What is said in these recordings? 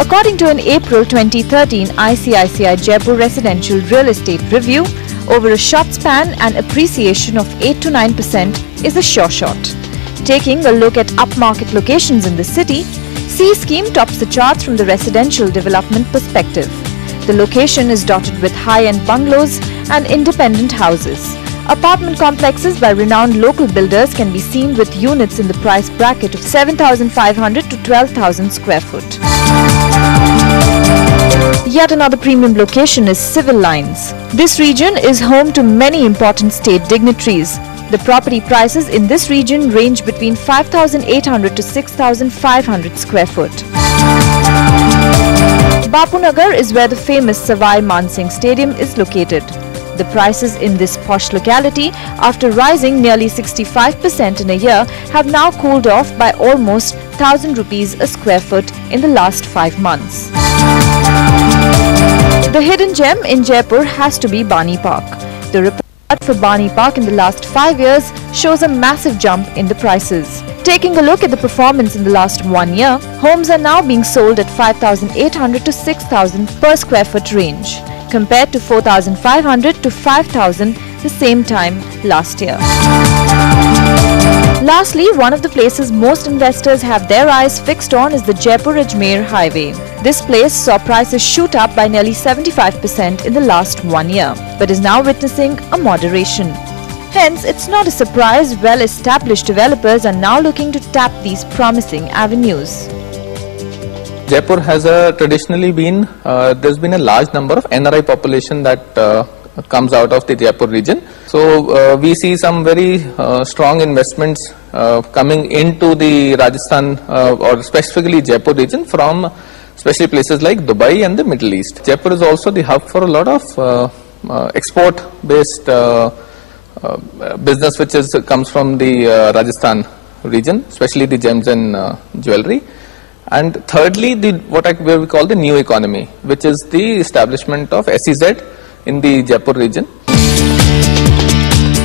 According to an April 2013 ICICI Jaipur Residential Real Estate Review, over a short span, an appreciation of 8 to 9% is a sure shot. Taking a look at upmarket locations in the city, C scheme tops the charts from the residential development perspective. The location is dotted with high-end bungalows and independent houses. Apartment complexes by renowned local builders can be seen with units in the price bracket of 7,500 to 12,000 square foot. Yet another premium location is Civil Lines. This region is home to many important state dignitaries. The property prices in this region range between 5,800 to 6,500 square foot. Bapunagar is where the famous Savai Mansingh Stadium is located. The prices in this posh locality, after rising nearly 65% in a year, have now cooled off by almost 1,000 rupees a square foot in the last 5 months. The hidden gem in Jaipur has to be Bani Park. The report for Bani Park in the last 5 years shows a massive jump in the prices. Taking a look at the performance in the last 1 year, homes are now being sold at 5,800 to 6,000 per square foot range, compared to 4,500 to 5,000 the same time last year. Lastly, one of the places most investors have their eyes fixed on is the Jaipur-Ajmer highway. This place saw prices shoot up by nearly 75% in the last 1 year, but is now witnessing a moderation. Hence, it's not a surprise well-established developers are now looking to tap these promising avenues. Jaipur has traditionally been, there's been a large number of NRI population that comes out of the Jaipur region. So we see some very strong investments coming into the Rajasthan or specifically Jaipur region from especially places like Dubai and the Middle East. Jaipur is also the hub for a lot of export-based business which comes from the Rajasthan region, especially the gems and jewelry. And thirdly, what we call the new economy, which is the establishment of SEZ in the Jaipur region.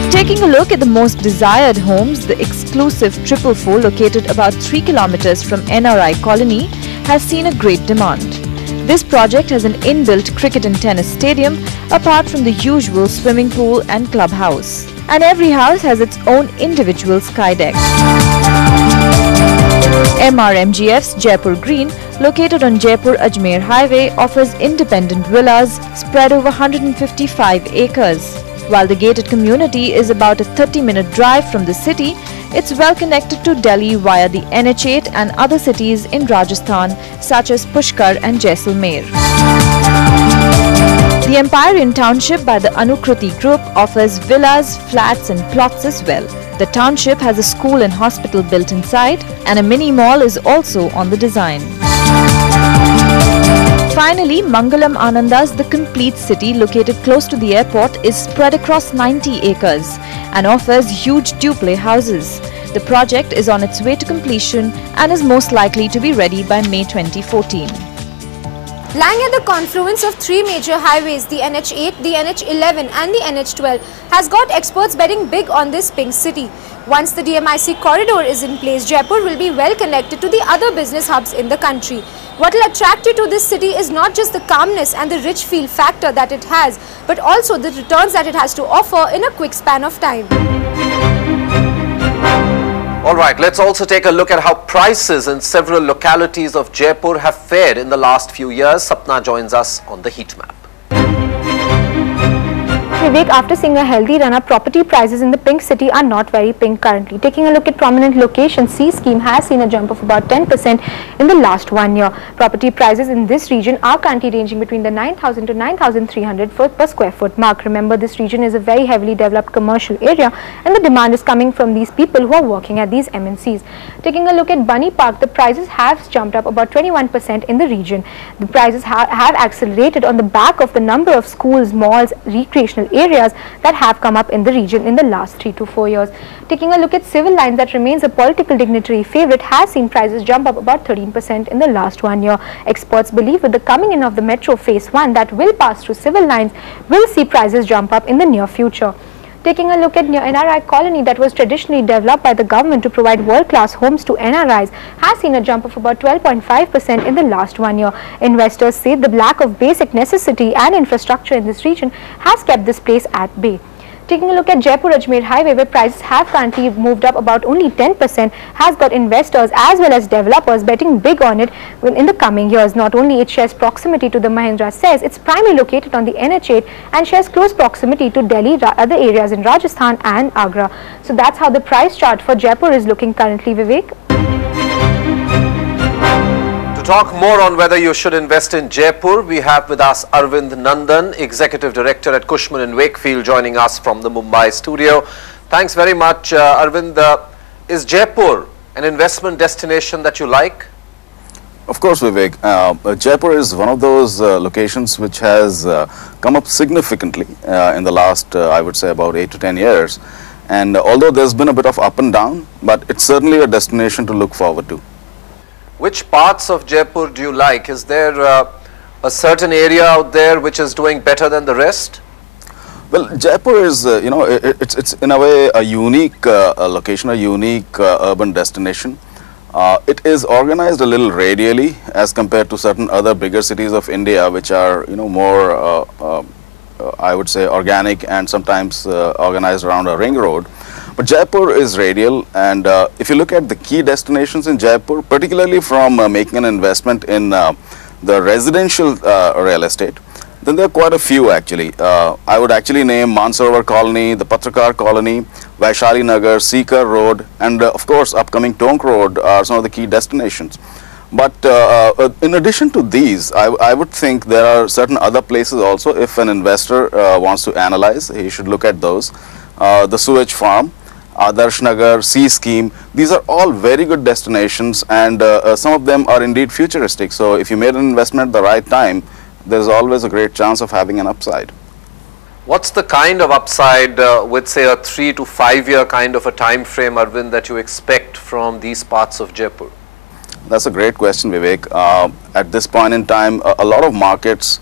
Taking a look at the most desired homes, the exclusive 444 located about 3 kilometers from NRI colony has seen a great demand. This project has an inbuilt cricket and tennis stadium apart from the usual swimming pool and clubhouse. And every house has its own individual sky deck. Emaar MGF's Jaipur Green, located on Jaipur-Ajmer Highway, offers independent villas spread over 155 acres. While the gated community is about a 30-minute drive from the city, it's well connected to Delhi via the NH-8 and other cities in Rajasthan such as Pushkar and Jaisalmer. The Empyrean Township by the Anukruti Group offers villas, flats and plots as well. The township has a school and hospital built inside, and a mini mall is also on the design. Finally, Mangalam Ananda's The Complete City, located close to the airport, is spread across 90 acres and offers huge duplex houses. The project is on its way to completion and is most likely to be ready by May 2014. Lying at the confluence of 3 major highways, the NH-8, the NH-11 and the NH-12 has got experts betting big on this pink city. Once the DMIC corridor is in place, Jaipur will be well connected to the other business hubs in the country. What will attract you to this city is not just the calmness and the rich feel factor that it has, but also the returns that it has to offer in a quick span of time. Alright, let's also take a look at how prices in several localities of Jaipur have fared in the last few years. Sapna joins us on the heat map. Vivek, after seeing a healthy run-up, property prices in the pink city are not very pink currently. Taking a look at prominent locations, C scheme has seen a jump of about 10% in the last 1 year. Property prices in this region are currently ranging between the 9,000 to 9,300 per square foot mark. Remember, this region is a very heavily developed commercial area and the demand is coming from these people who are working at these MNCs. Taking a look at Bani Park, the prices have jumped up about 21% in the region. The prices have accelerated on the back of the number of schools, malls, recreational areas that have come up in the region in the last 3 to 4 years. Taking a look at Civil Lines, that remains a political dignitary favorite, has seen prices jump up about 13% in the last 1 year. Experts believe with the coming in of the Metro Phase 1 that will pass through Civil Lines will see prices jump up in the near future. Taking a look at near NRI colony that was traditionally developed by the government to provide world-class homes to NRIs has seen a jump of about 12.5% in the last 1 year. Investors say the lack of basic necessity and infrastructure in this region has kept this place at bay. Taking a look at Jaipur-Ajmer highway, where prices have currently moved up about only 10%, has got investors as well as developers betting big on it in the coming years. Not only it shares proximity to the Mahindra says, it's primarily located on the NH-8 and shares close proximity to Delhi, other areas in Rajasthan and Agra. So that's how the price chart for Jaipur is looking currently, Vivek. To talk more on whether you should invest in Jaipur, we have with us Arvind Nandan, Executive Director at Cushman & Wakefield, joining us from the Mumbai studio. Thanks very much, Arvind. Is Jaipur an investment destination that you like? Of course, Vivek. Jaipur is one of those locations which has come up significantly in the last, I would say, about 8 to 10 years. And although there's been a bit of up and down, but it's certainly a destination to look forward to. Which parts of Jaipur do you like? Is there a certain area out there which is doing better than the rest? Well, Jaipur is, it's in a way a unique location, a unique urban destination. It is organized a little radially as compared to certain other bigger cities of India, which are, more, I would say, organic and sometimes organized around a ring road. But Jaipur is radial, and if you look at the key destinations in Jaipur, particularly from making an investment in the residential real estate, then there are quite a few actually. I would actually name Mansarovar Colony, the Patrakar Colony, Vaishali Nagar, Sikar Road, and of course upcoming Tonk Road are some of the key destinations. But in addition to these, I would think there are certain other places also. If an investor wants to analyze, he should look at those. The Sewage Farm, Adarsh Nagar, Sea Scheme, these are all very good destinations, and some of them are indeed futuristic. So if you made an investment at the right time, there's always a great chance of having an upside. What's the kind of upside with, say, a 3 to 5 year kind of a time frame, Arvind, that you expect from these parts of Jaipur? That's a great question, Vivek. At this point in time, a lot of markets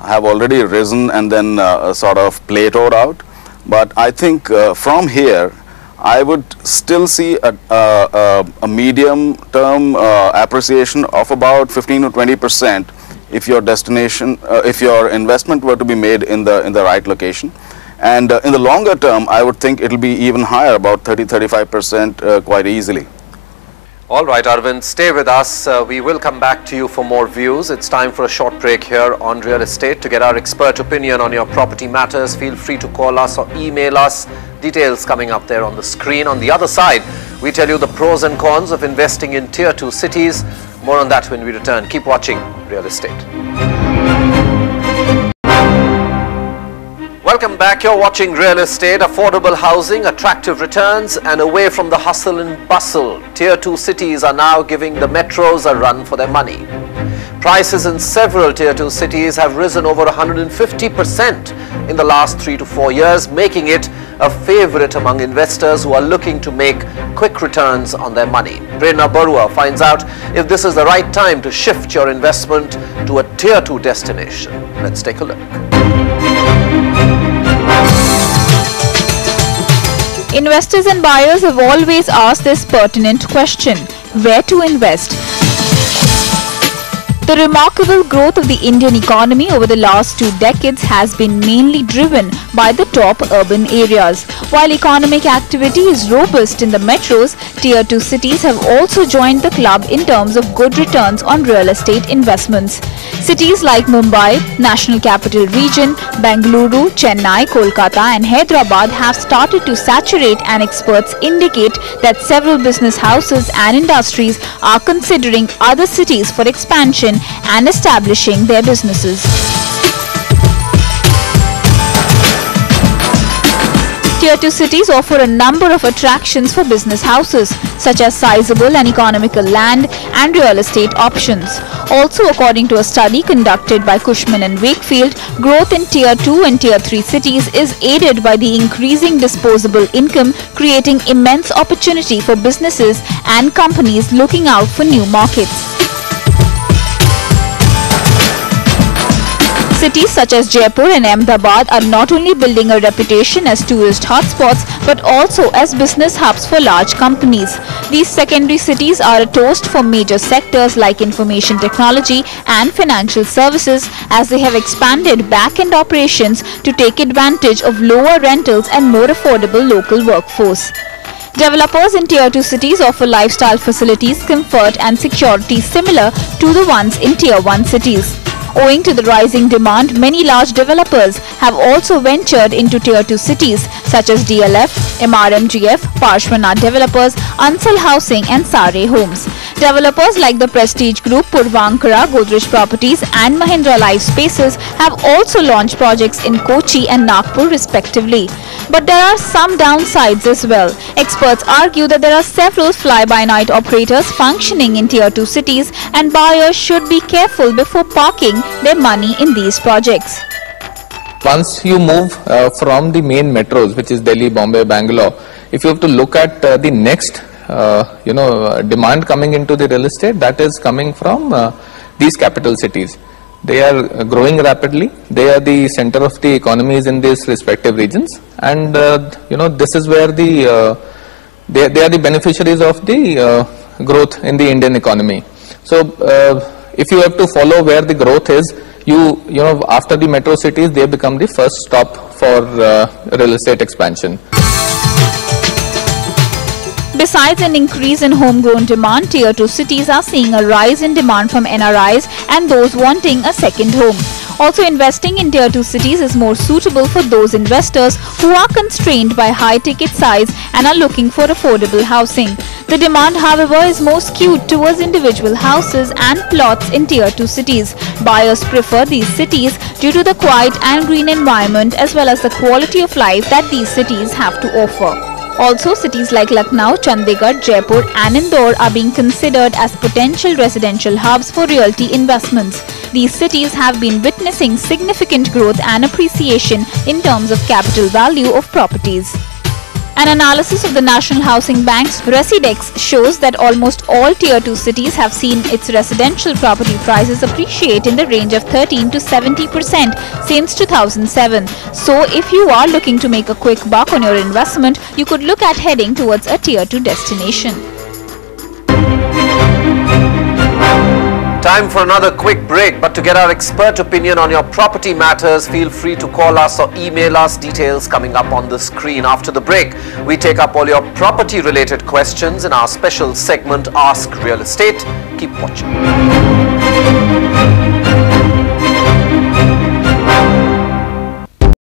have already risen and then sort of plateaued out. But I think from here, I would still see a medium-term appreciation of about 15 to 20% if your destination, if your investment were to be made in the right location. And in the longer term, I would think it'll be even higher, about 30-35% quite easily. All right, Arvind, stay with us. We will come back to you for more views. It's time for a short break here on Real Estate. To get our expert opinion on your property matters, feel free to call us or email us. Details coming up there on the screen. On the other side, we tell you the pros and cons of investing in Tier 2 cities. More on that when we return. Keep watching Real Estate. Welcome back. You're watching Real Estate. Affordable housing, attractive returns, and away from the hustle and bustle. Tier 2 cities are now giving the metros a run for their money. Prices in several Tier 2 cities have risen over 150% in the last 3 to 4 years, making it a favorite among investors who are looking to make quick returns on their money. Prerna Barua finds out if this is the right time to shift your investment to a Tier 2 destination. Let's take a look. Investors and buyers have always asked this pertinent question: where to invest? The remarkable growth of the Indian economy over the last 2 decades has been mainly driven by the top urban areas. While economic activity is robust in the metros, Tier 2 cities have also joined the club in terms of good returns on real estate investments. Cities like Mumbai, National Capital Region, Bengaluru, Chennai, Kolkata and Hyderabad have started to saturate, and experts indicate that several business houses and industries are considering other cities for expansion and establishing their businesses. Tier 2 cities offer a number of attractions for business houses, such as sizable and economical land and real estate options. Also, according to a study conducted by Cushman & Wakefield, growth in Tier 2 and Tier 3 cities is aided by the increasing disposable income, creating immense opportunity for businesses and companies looking out for new markets. Cities such as Jaipur and Ahmedabad are not only building a reputation as tourist hotspots but also as business hubs for large companies. These secondary cities are a toast for major sectors like information technology and financial services, as they have expanded back-end operations to take advantage of lower rentals and more affordable local workforce. Developers in Tier 2 cities offer lifestyle facilities, comfort and security similar to the ones in Tier 1 cities. Owing to the rising demand, many large developers have also ventured into Tier 2 cities such as DLF, Emaar MGF, Parshvanath Developers, Ansal Housing and Sare Homes. Developers like the Prestige Group, Purvankara, Godrej Properties and Mahindra Life Spaces have also launched projects in Kochi and Nagpur respectively. But there are some downsides as well. Experts argue that there are several fly-by-night operators functioning in Tier 2 cities and buyers should be careful before parking their money in these projects. Once you move from the main metros, which is Delhi, Bombay, Bangalore, if you have to look at the next demand coming into the real estate, that is coming from these capital cities. They are growing rapidly. They are the center of the economies in these respective regions, and this is where they are the beneficiaries of the growth in the Indian economy. So if you have to follow where the growth is, after the metro cities, they become the first stop for real estate expansion. Besides an increase in homegrown demand, Tier 2 cities are seeing a rise in demand from NRIs and those wanting a second home. Also, investing in Tier 2 cities is more suitable for those investors who are constrained by high ticket size and are looking for affordable housing. The demand, however, is more skewed towards individual houses and plots in Tier 2 cities. Buyers prefer these cities due to the quiet and green environment as well as the quality of life that these cities have to offer. Also, cities like Lucknow, Chandigarh, Jaipur and Indore are being considered as potential residential hubs for realty investments. These cities have been witnessing significant growth and appreciation in terms of capital value of properties. An analysis of the National Housing Bank's Residex shows that almost all Tier 2 cities have seen its residential property prices appreciate in the range of 13 to 70% since 2007. So, if you are looking to make a quick buck on your investment, you could look at heading towards a Tier 2 destination. Time for another quick break, but to get our expert opinion on your property matters, feel free to call us or email us. Details coming up on the screen. After the break, we take up all your property related questions in our special segment Ask Real Estate. Keep watching.